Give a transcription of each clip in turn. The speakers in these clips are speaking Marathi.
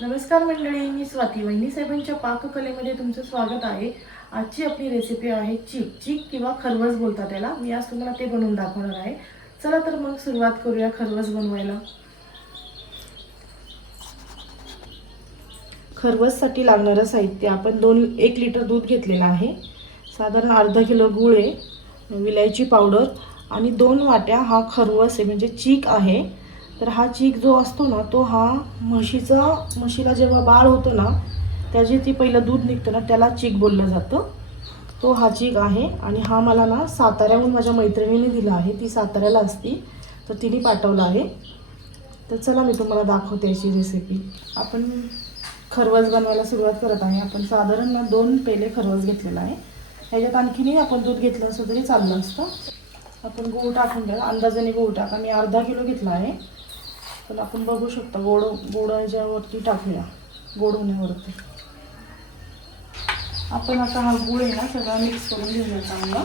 नमस्कार मंडळी मी स्वाती. वहिनी साहेबांच्या पाककलेमध्ये तुमचं स्वागत आहे. आजची आपली रेसिपी आहे चीक चीक किंवा खरवस बोलतात त्याला. मी आज तुम्हाला ते बनवून दाखवणार आहे. चला तर मग सुरुवात करूया खरवस बनवायला. खरवससाठी लागणारं साहित्य आपण दोन एक लिटर दूध घेतलेलं आहे. साधारण अर्धा किलो गुळ आहे विलायची पावडर आणि दोन वाट्या हा खरवस आहे म्हणजे चीक आहे. तर हा चीक जो असतो ना तो हा म्हशीचा म्हशीला जेव्हा बाळ होतं ना त्याचे ती पहिलं दूध निघतं ना त्याला चीक बोललं जातं. तो हा चीक आहे आणि हा मला ना साताऱ्याहून माझ्या मैत्रिणीने दिला आहे. ती साताऱ्याला असती तर तिने पाठवलं आहे. तर चला मी तुम्हाला दाखवते याची रेसिपी आपण खरवस बनवायला सुरुवात करत आहे. आपण साधारण ना दोन पेले खरवस घेतलेला आहे. ह्याच्यात आणखीनही आपण दूध घेतलं असतं तरी चाललं असतं. आपण गहू टाकून द्याल अंदाजाने गहू टाका. मी अर्धा किलो घेतला आहे. तर आपण बघू शकता गोड गोड याच्यावरती टाकूया गोड होण्यावरती. आपण आता हा गूळ आहे ना सगळा मिक्स करून घेऊया चांगला.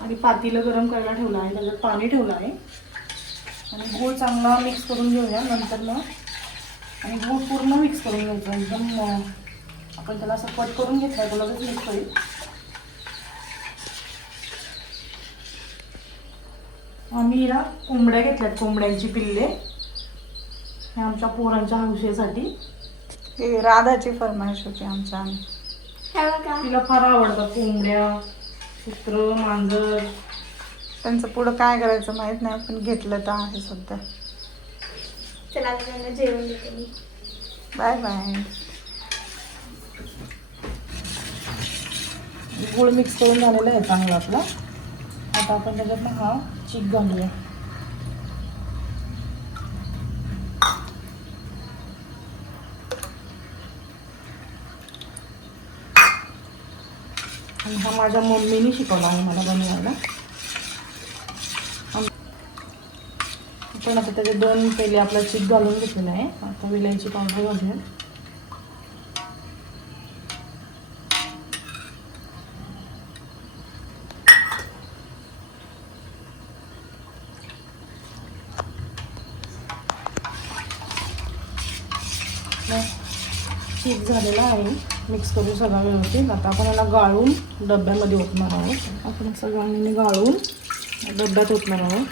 आणि पातीला गरम करायला ठेवलं आहे त्याच्यात पाणी ठेवलं आहे. आणि गूळ चांगला मिक्स करून घेऊया नंतर मग. आणि गूळ पूर्ण मिक्स करून घ्यायचं एकदम आपण त्याला असं कट करून घेतला आहे तो लगेच मिक्स होईल. आम्ही ना कोंबड्या घेतल्यात कोंबड्यांची पिल्ले. हे आमच्या पोरांच्या हौशेसाठी. ही राधाची फरमाईश होती आमच्या तिला फार आवडतात कोंबड्या कुत्र मांजर. त्यांचं पुढं काय करायचं माहीत नाही पण घेतलं तर आहे सध्या. चला आता त्यांना जेवण देते मी. Bye bye. गुळ मिक्स करून झालेला आहे चांगला आपला. आता आपण त्याच्यात ना हा चिक घालूया आणि हा माझ्या मम्मीने शिकवला आहे मला बनवायला. आपण आता त्याचे दोन पेले आपला चिक घालून घेतलेला आहे. आता विलायची पावडर घालूया चीक झालेला आहे. मिक्स करून सगळं व्यवस्थित. आता आपण याला गाळून डब्यामध्ये ओतणार आहोत. आपण सगळ्यांनी गाळून डब्यात ओतणार आहोत.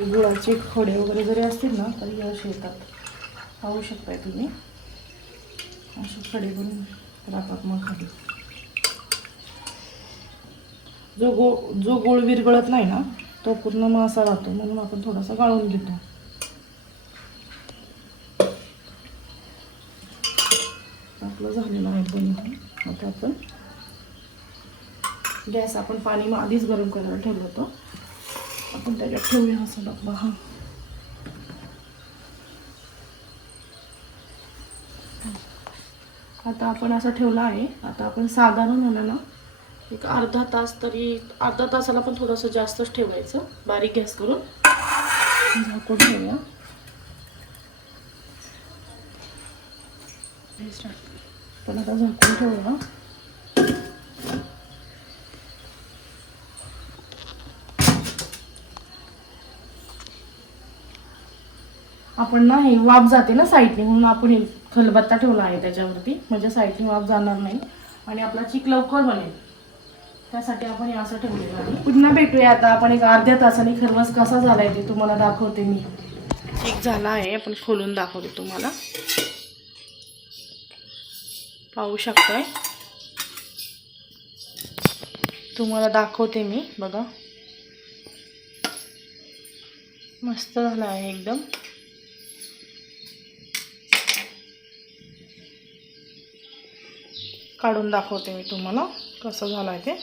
गुळाचे खडे वगैरे जरी असतील ना तरी असे येतात. पाहू शकताय तुम्ही. असे खडे पण राहतात मग खाली जो गो जो गोळ विरघळत नाही ना तो पूर्ण मासा राहतो म्हणून आपण थोडासा गाळून घेतो. आपलं झालेलं आहे बनवून. आता आपण गॅस आपण पाणी मग आधीच गरम करायला ठेवलं होतं. आपण त्याच्यात ठेवूया असं डब्बा हा. आता आपण असं ठेवला आहे. आता आपण साधारण झालं ना एक अर्धा तास तरी अर्धा तासाला पण थोडंसं जास्तच ठेवायचं. बारीक गॅस करून. झाकून ठेवूया पण आता झाकून ठेवूया. आपण ना हे वाफ जाते ना साईडने म्हणून आपण हे खलबत्ता ठेवला आहे त्याच्यावरती. म्हणजे साईडने वाफ जाणार नाही. आणि आपला चिक लवकर बनेल. त्यासाठी आपण हे असं ठेवलेलं आहे पुन्हा भेटूया आता. आपण एक अर्ध्या तासाने खरवस कसा झालाय ते तुम्हाला दाखवते मी. चिक झाला आहे. आपण खोलून दाखवते तुम्हाला. पाहू शकताय? तुम्हाला दाखवते मी बघा. मस्त झाला आहे एकदम. काढून दाखवते मी तुम्हाला. कसं झालं आहे ते?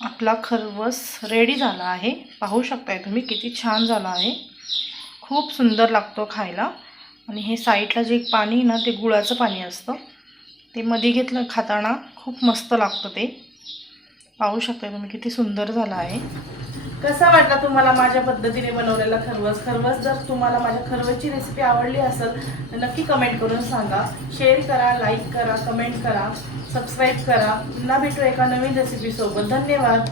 आपला खरवस रेडी झाला आहे. पाहू शकताय तुम्ही किती छान झाला आहे. खूप सुंदर लागतो खायला. आणि हे साईडला जे पाणी आहे ना ते गुळाचं पाणी असतं. ते मध्ये घेतलं खाताना खूप मस्त लागतं ते. पाहू शकताय तुम्ही किती सुंदर झालं आहे. कसा वाटला तुम्हाला माझ्या पद्धतीने बनवलेला खरवस? खरवस जर तुम्हाला माझ्या खरवसची रेसिपी आवडली असेल तर नक्की कमेंट करून सांगा. शेअर करा लाईक करा कमेंट करा सबस्क्राईब करा. पुन्हा भेटू एका नवीन रेसिपीसोबत धन्यवाद.